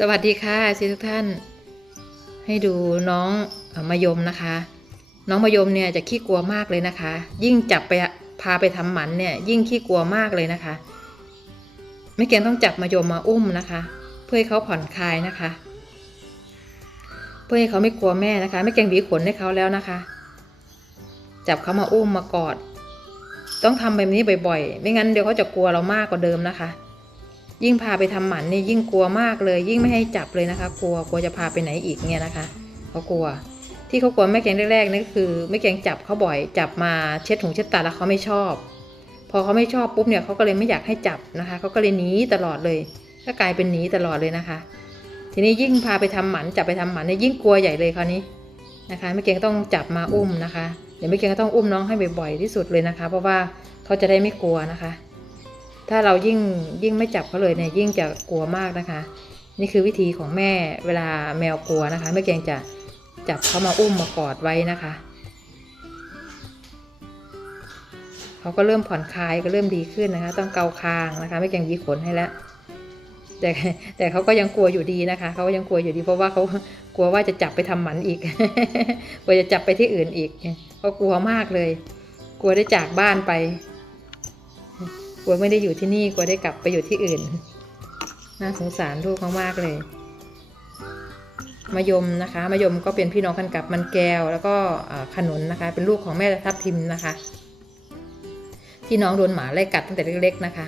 สวัสดีค่ะสิทุกท่าน ให้ดูน้องมายมนะคะ น้องมายมเนี่ยจะขี้กลัวมากเลยนะคะ ยิ่งจับไปพาไปทำหมันเนี่ย ยิ่งขี้กลัวมากเลยนะคะไม่เก่งต้องจับมายมมาอุ้มนะคะ เพื่อให้เขาผ่อนคลายนะคะ เพื่อให้เขาไม่กลัวแม่นะคะไม่เก่งหวีขนให้เขาแล้วนะคะ จับเขามาอุ้มมากอด ต้องทำแบบนี้บ่อยๆ ไม่งั้นเดี๋ยวเขาจะกลัวเรามากกว่าเดิมนะคะ ยิ่งพาไปทำหมันนี่ยิ่งกลัวมากเลย ยิ่งไม่ให้จับเลยนะคะ กลัวกลัวจะพาไปไหนอีกเนี่ยนะคะเขากลัว ที่เขากลัวแม่แกงแรกๆนี่ก็คือแม่แกงจับเขาบ่อยจับมาเช็ดหูเช็ดตาแล้วเขาไม่ชอบ พอเขาไม่ชอบปุ๊บเนี่ยเขาก็เลยไม่อยากให้จับนะคะเขาก็เลยหนีตลอดเลย ก็กลายเป็นหนีตลอดเลยนะคะ ทีนี้ยิ่งพาไปทำหมันจับไปทำหมันเนี่ยยิ่งกลัวใหญ่เลยคราวนี้นะคะแม่เกงต้องจับมาอุ้มนะคะเดี๋ยวแม่เกงก็ต้องอุ้มน้องให้บ่อยๆที่สุดเลยนะคะ เพราะว่าเขาจะได้ไม่กลัวนะคะ ถ้าเรายิ่งยิ่งไม่จับเขาเลยเนี่ยยิ่งจะกลัวมากนะคะ นี่คือวิธีของแม่เวลาแมวกลัวนะคะแม่เกงจะจับเขามาอุ้มมากอดไว้นะคะเขาก็เริ่มผ่อนคลายก็เริ่มดีขึ้นนะคะ ต้องเกาคางนะคะแม่เกงยีขนให้แล้วแต่แต่เขาก็ยังกลัวอยู่ดีนะคะเขาก็ยังกลัวอยู่ดีเพราะว่าเขากลัวว่าจะจับไปทำหมันอีกกลัวจะจับไปที่อื่นอีกเขากลัวมากเลย กลัวได้จากบ้านไป กลัวไม่ได้อยู่ที่นี่กลัวได้กลับไปอยู่ที่อื่น น่าสงสารลูกมากๆเลยมายมนะคะมายมก็เป็นพี่น้องกันกับมันแก้ว แล้วก็ขนุนนะคะ เป็นลูกของแม่ทับทิมนะคะ ที่น้องโดนหมาไล่กัดตั้งแต่เล็ก ๆนะคะ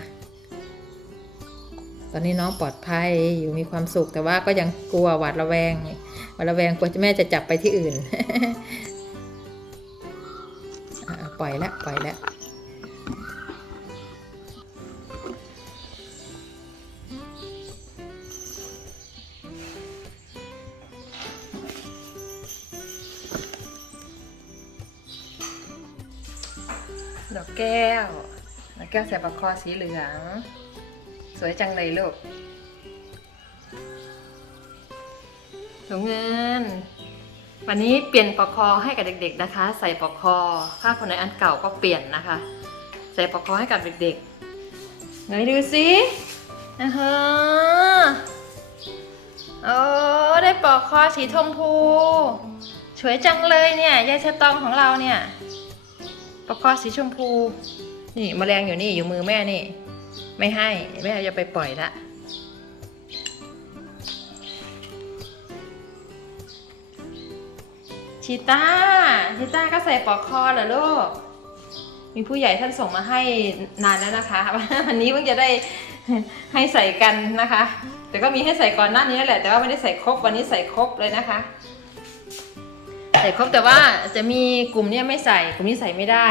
ตอนนี้น้องปลอดภัยอยู่มีความสุขแต่ว่าก็ยังกลัวหวาดระแวงหวาดระแวงกลัวแม่จะจับไปที่อื่นปล่อยละปล่อยละ ดอกแก้ว ดอกแก้วใส่ปากคอสีเหลือง สวยจังเลยลูกหนูเงิน วันนี้เปลี่ยนปลอกคอให้กับเด็ก ๆนะคะ ใส่ปลอกคอถ้าคนไหนอันเก่าก็เปลี่ยนนะคะ ใส่ปลอกคอให้กับเด็กๆไหนดูสิอ่าฮะโอ้ได้ปลอกคอสีชมพูสวยจังเลยเนี่ยยายสตองของเราเนี่ย ปลอกคอสีชมพู นี่แมลงอยู่นี่อยู่มือแม่นี่ ไม่ให้แม่จะไปปล่อยละชีต้าชีต้าก็ใส่ปลอกคอเหรอลูก มีผู้ใหญ่ท่านส่งมาให้นานแล้วนะคะ วันนี้เพิ่งจะได้ให้ใส่กันนะคะ แต่ก็มีให้ใส่ก่อนหน้านี้แหละ แต่ว่าไม่ได้ใส่ครบ วันนี้ใส่ครบเลยนะคะ ใส่ครบแต่ว่าจะมีกลุ่มเนี้ยไม่ใส่กลุ่มนี้ใส่ไม่ได้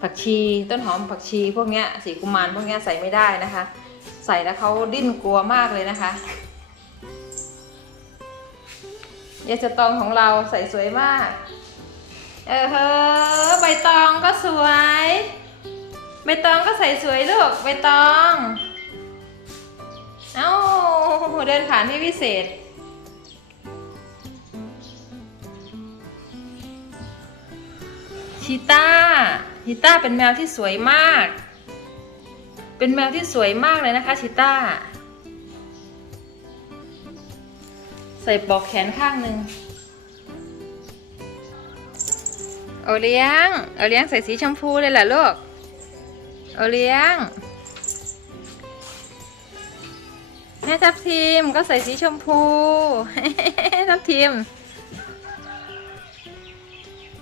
ผักชีต้นหอมผักชีพวกเนี้ยสีกุมารพวกเนี้ยใส่ไม่ได้นะคะ ใส่แล้วเขาดิ้นกลัวมากเลยนะคะยาสตองของเราใส่สวยมาก เออเฮ้อใบตองก็สวย ใบตองก็ใส่สวยลูกใบตอง เอ้าเดินผ่านที่วิเศษ ชีต้าชีต้าเป็นแมวที่สวยมาก เป็นแมวที่สวยมากเลยนะคะชีต้า ใส่ปลอกแขนข้างหนึ่งโอเลี้ยง โอเลี้ยงใส่สีชมพูเลยเหรอลูก โอเลี้ยง แม่ทับทิมก็ใส่สีชมพู ทับทิม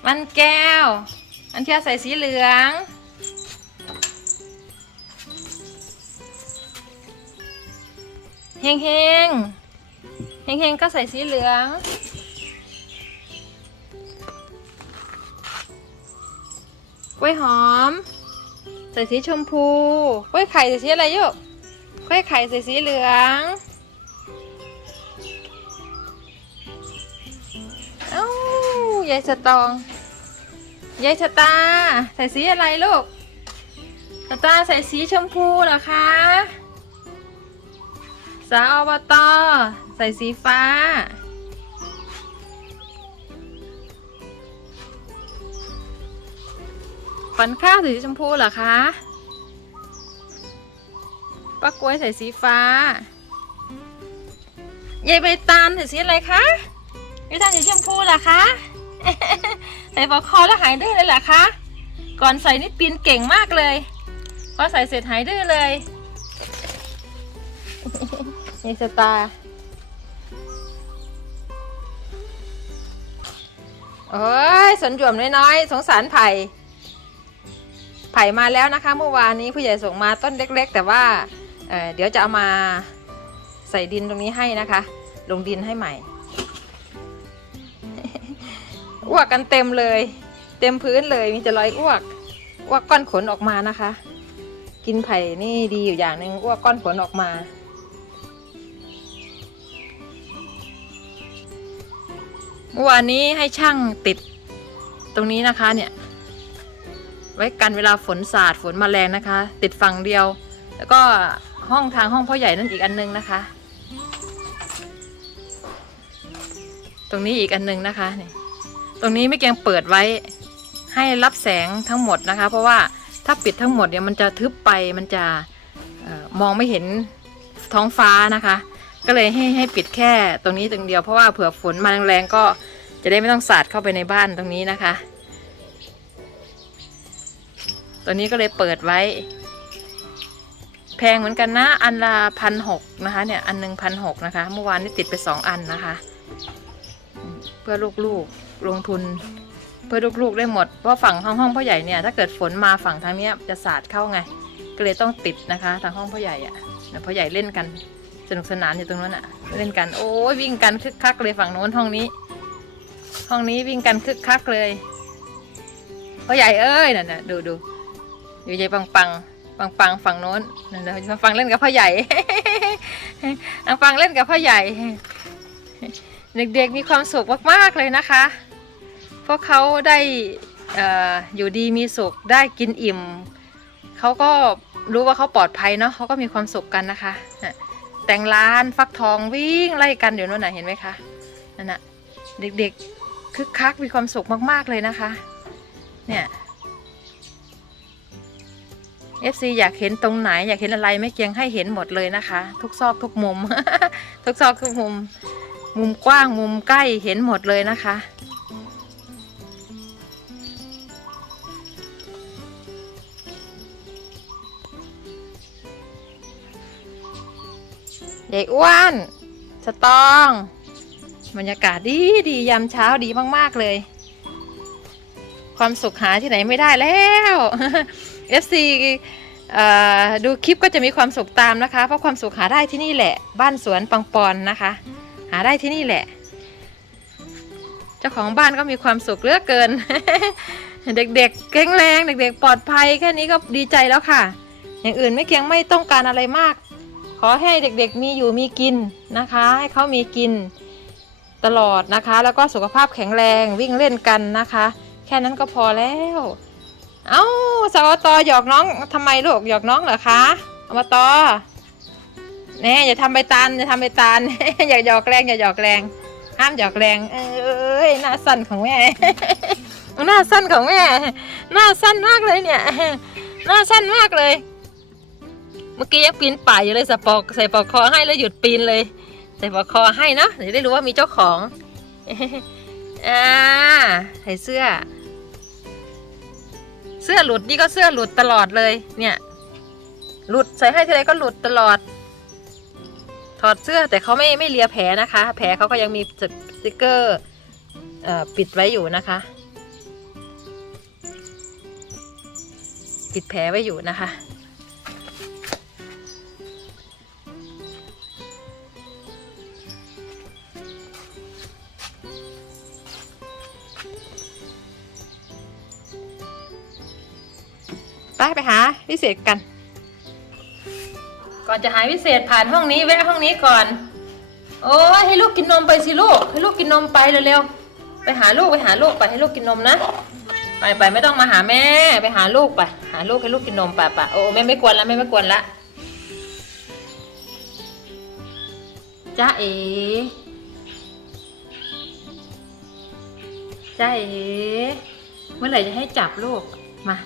มันแก้วมันเทียใส่สีเหลือง เฮงเฮงเฮงเฮงก็ใส่สีเหลือง กล้วยหอม ใส่สีชมพู กล้วยไข่ใส่สีอะไรยุกกล้วยไข่ใส่สีเหลืองเอ้ายายสตอง ยายสตา ใส่สีอะไรลูกสตาใส่สีชมพูเหรอคะ สาวอบตใส่สีฟ้า ฝันข้าวสีชมพูเหรอคะป้ากล้วยใส่สีฟ้ายายใบตาลใส่สีอะไรคะใบตาลสีชมพูเหรอคะ ใส่ปลอกคอแล้วหายดื้อเลยเหรอคะ ก่อนใส่นี่ปีนเก่งมากเลย พอใส่เสร็จหายดื้อเลยนี่สตาโอ้ยสนจวมน้อยๆ สงสารไผ่ ไผ่มาแล้วนะคะ เมื่อวานนี้ผู้ใหญ่ส่งมาต้นเล็ก ๆ แต่ว่าเเดี๋ยวจะเอามาใส่ดินตรงนี้ให้นะคะ ลงดินให้ใหม่ อ้วกกันเต็มเลย เต็มพื้นเลยมีแต่รอยอ้วกอ้วกก้อนขนออกมานะคะ กินไผ่นี่ดีอยู่อย่างหนึ่งอ้วกก้อนขนออกมาเมื่อวานนี้ให้ช่างติดตรงนี้นะคะเนี่ย ไว้กันเวลาฝนสาดฝนมาแรงนะคะ ติดฝั่งเดียว แล้วก็ห้องทางห้องพ่อใหญ่นั่นอีกอันนึงนะคะ ตรงนี้อีกอันนึงนะคะนี่ต รงนี้ไม่เกียงเปิดไว้ให้รับแสงทั้งหมดนะคะ เพราะว่าถ้าปิดทั้งหมดเนี่ยมันจะทึบไปมันจะออมองไม่เห็นท้องฟ้านะคะ ก็เลยให้ให้ปิดแค่ตรงนี้ตรงเดียวเพราะว่าเผื่อฝนมาแรงๆก็จะได้ไม่ต้องสาดเข้าไปในบ้านตรงนี้นะคะ ตัวนี้ก็เลยเปิดไว้ แพงเหมือนกันนะอันละพันหกนะคะเนี่ยอันหนึ่งพันหกนะคะ เมื่อวานนี้ติดไปสองอันนะคะ เพื่อลูกๆ ลงทุนเพื่อลูกๆได้หมด เพราะฝั่งห้องห้องพ่อใหญ่เนี่ยถ้าเกิดฝนมาฝั่งทางนี้จะสาดเข้าไง ก็เลยต้องติดนะคะ ทางห้องพ่อใหญ่อะเดี๋ยวพ่อใหญ่เล่นกันสนุกสนานอยู่ตรงนั้นอะเล่นกันโอ้ยวิ่งกันคึกคักเลยฝั่งโน้นห้องนี้ ห้องนี้วิ่งกันคึกคักเลยพ่อใหญ่เอ้ยน่ะน่ะดูดูอยู่ใหญ่ปังปังปังปังฝั่งโน้นนั่นนะปังปังเล่นกับพ่อใหญ่ปังปังเล่นกับพ่อใหญ่ เด็กๆมีความสุขมากๆเลยนะคะ พวกเขาได้ออยู่ดีมีสุขได้กินอิ่ม เขาก็รู้ว่าเขาปลอดภัยเนาะเขาก็มีความสุขกันนะคะน่ะแต่งร้านฟักทองวิ่งไล่กันอยู่นู่นน่ะเห็นไหมคะนั่นน่ะเด็กๆคึกคักมีความสุขมากๆเลยนะคะ เนี่ย FC อยากเห็นตรงไหน อยากเห็นอะไรไม่เกียงให้เห็นหมดเลยนะคะ ทุกซอกทุกมุม ทุกซอกทุกมุม มุมกว้างมุมใกล้เห็นหมดเลยนะคะ เด็กอ้วน สตองบรรยากาศดีดียามเช้าดีมาก ๆ เลย ความสุขหาที่ไหนไม่ได้แล้ว FC เอ่อดูคลิปก็จะมีความสุขตามนะคะ เพราะความสุขหาได้ที่นี่แหละ บ้านสวนปังปอนนะคะ หาได้ที่นี่แหละ เจ้าของบ้านก็มีความสุขเหลือกเกิน เด็กๆแข็งแรง เด็ก ๆ ปลอดภัยแค่นี้ก็ดีใจแล้วค่ะ อย่างอื่นไม่เกียงไม่ต้องการอะไรมาก อให้เด็กๆมีอยู่มีกินนะคะ ให้เขามีกินตลอดนะคะ แล้วก็สุขภาพแข็งแรงวิ่งเล่นกันนะคะ แค่นั้นก็พอแล้ว เอ้าสาวตอหยอกน้องทำไมลูกหยอกน้องเหรอคะอมตอแน่อย่าทำใบตาลอย่าทำใบตาลอย่าหยอกแรงอย่าหยอกแรง ห้ามหยอกแรง เอ้ยหน้าสั้นของแม่หน้าสั้นของแม่ หน้าสั้นมากเลยเนี่ย หน้าสั้นมากเลย เมื่อกี้ยังปีนป่ายอยู่เลยใส่ปอกใส่ปอกคอให้แล้วหยุดปีนเลย ใส่ปอกคอให้เนะเดี๋ยวได้รู้ว่ามีเจ้าของอ่าใส่เสื้อ เสื้อหลุดนี่ก็เสื้อหลุดตลอดเลย เนี่ย หลุดใส่ให้ทีไรก็หลุดตลอด ถอดเสื้อแต่เขาไม่ไม่เลียแผลนะคะ แผลเขาก็ยังมีสติกเกอร์เอ่อปิดไว้อยู่นะคะ ปิดแผลไว้อยู่นะคะ ไปหาพิเศษกัน ก่อนจะหาพิเศษผ่านห้องนี้แวะห้องนี้ก่อน โอ้ยให้ลูกกินนมไปสิลูก ให้ลูกกินนมไปเร็วๆ ไปหาลูกไปหาลูกไปให้ลูกกินนมนะ ไปไปไม่ต้องมาหาแม่ ไปหาลูกไป หาลูกให้ลูกกินนมไปไปโอ้แม่ไม่กวนแล้วแม่ไม่กวนละจ้าเอ๋จ้าเอ๋เมื่อไหร่จะให้จับลูกมา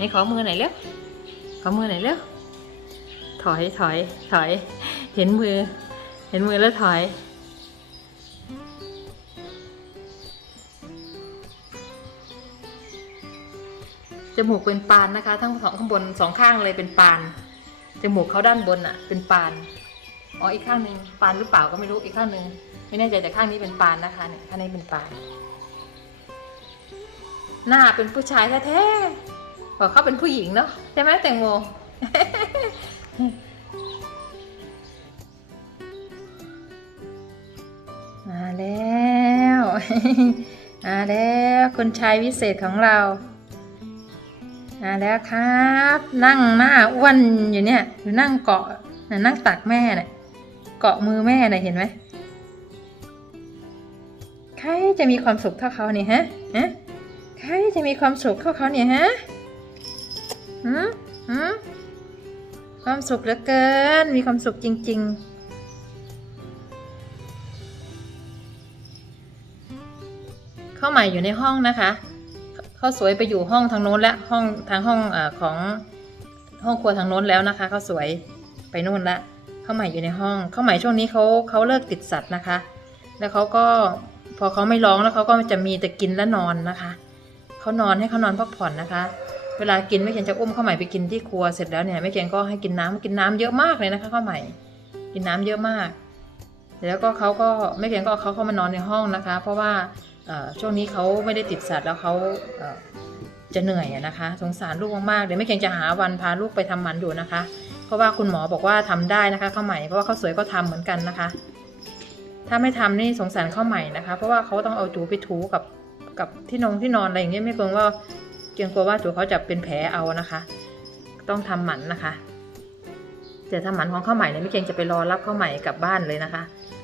นขอมือหน่อยเร็วขอมือหน่อยเร็วถอยถอยถอย เห็นมือ เห็นมือแล้วถอยจมูกเป็นปานนะคะ ทั้งสองข้างบนสองข้างเลยเป็นปานจมูกเขาด้านบนอะเป็นปานอ๋ออีกข้างหนึ่งปานหรือเปล่าก็ไม่รู้อีกข้างหนึ่งไม่แน่ใจแต่ข้างนี้เป็นปานนะคะเนี่ยข้างนี้เป็นปาน หน้าเป็นผู้ชายแท้ๆ บอกเขาเป็นผู้หญิงเนาะใช่ไหมแตงโมมาแล้วมาแล้วคุณชายวิเศษของเรามาแล้วครับ นั่งหน้าอ้วนอยู่เนี่ยอยู่นั่งเกาะนั่งตักแม่เนี่ยเกาะมือแม่น่ะเห็นไหมใครจะมีความสุขเท่าเขาเนี่ยฮะฮะใครจะมีความสุขเท่าเขาเนี่ยฮะ หืมหืมความสุขเหลือเกิน มีความสุขจริงๆเข้าใหม่อยู่ในห้องนะคะเขาสวยไปอยู่ห้องทางโน้นแล้วห้องทางห้องอของห้องครัวทางโน้นแล้วนะคะเขาสวยไปโน่นละเข้าใหม่อยู่ในห้องเข้าใหม่ช่วงนี้เขาเขาเลิกติดสัตว์นะคะ แล้วเขาก็พอเขาไม่ร้องแล้วเขาก็จะมีแต่กินและนอนนะคะเขานอนให้เขานอนพักผ่อนนะคะ เวลากินไม่เคียนจะอุ้มข้าวใหม่ไปกินที่ครัวเสร็จแล้วเนี่ยไม่เคียนก็ให้กินน้ำกินน้ำเยอะมากเลยนะคะข้าวใหม่ กินน้ำเยอะมาก แล้วก็เขาก็ไม่เพียงก็เอาเขาเข้ามานอนในห้องนะคะ เพราะว่าช่วงนี้เขาไม่ได้ติดสัตว์แล้วเขาเจะเหนื่อยนะคะ สงสารลูกมากๆเดี๋ยวไม่เพียงจะหาวันพาลูกไปทำหมันอยู่นะคะ เพราะว่าคุณหมอบอกว่าทำได้นะคะข้าวใหม่เพราะว่าเขาสวยก็ทำเหมือนกันนะคะ ถ้าไม่ทำนี่สงสารข้าวใหม่นะคะ เพราะว่าเขาต้องเอาจูไปถูกับกับที่นงที่นอนอะไรอย่างเงี้ยไม่กลัวว่า รงกลัวว่าจูเขาจะเป็นแผลเอานะคะ ต้องทำหมันนะคะแต่ทำหมันของข้าวใหม่เนี่ยไม่เกรงจะไปรอรับข้าวใหม่กลับบ้านเลยนะคะ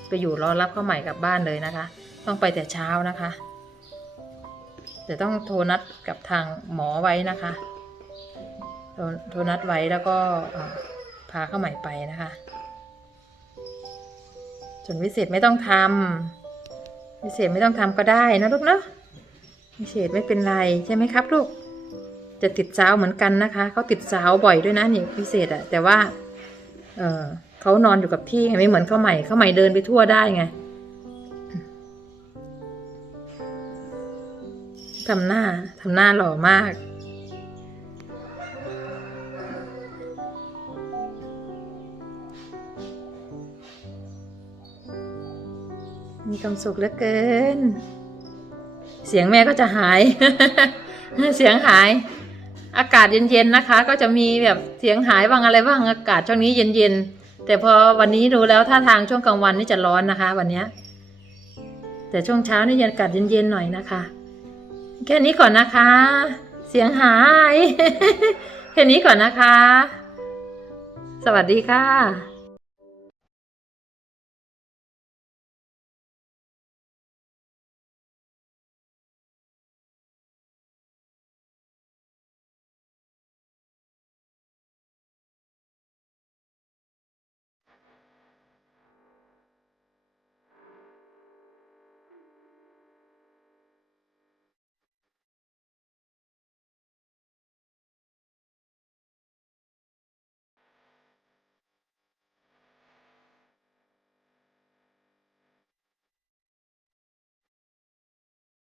ไปอยู่รอรับข้าวใหม่กลับบ้านเลยนะคะ ต้องไปแต่เช้านะคะแต่ต้องโทรนัดกับทางหมอไว้นะคะโทรโทรนัดไว้แล้วก็พาข้าวใหม่ไปนะคะส่วนวิเศษไม่ต้องทำวิเศษไม่ต้องทำก็ได้นะลูกเนาะวิเศษไม่เป็นไรใช่ไหมครับลูก จะติดสาเหมือนกันนะคะเขาติดสาบ่อยด้วยนะนี่วิเศษอะแต่ว่า เออเขานอนอยู่กับที่ไงไม่เหมือนข้าวใหม่ข้าวใหม่เดินไปทั่วได้ไงทำหน้าทำหน้าหล่อมากมีความสุขเหลือเกิน เสียงแม่ก็จะหาย เสียงหาย อากาศเย็นๆนะคะ ก็จะมีแบบเสียงหายบ้างอะไรบ้างอากาศช่วงนี้เย็นๆแต่พอวันนี้ดูแล้วท่าทางช่วงกลางวันนี่จะร้อนนะคะ วันนี้แต่ช่วงเช้านี่อากาศเย็นๆหน่อยนะคะ แค่นี้ก่อนนะคะ เสียงหายแค่นี้ก่อนนะคะ สวัสดีค่ะ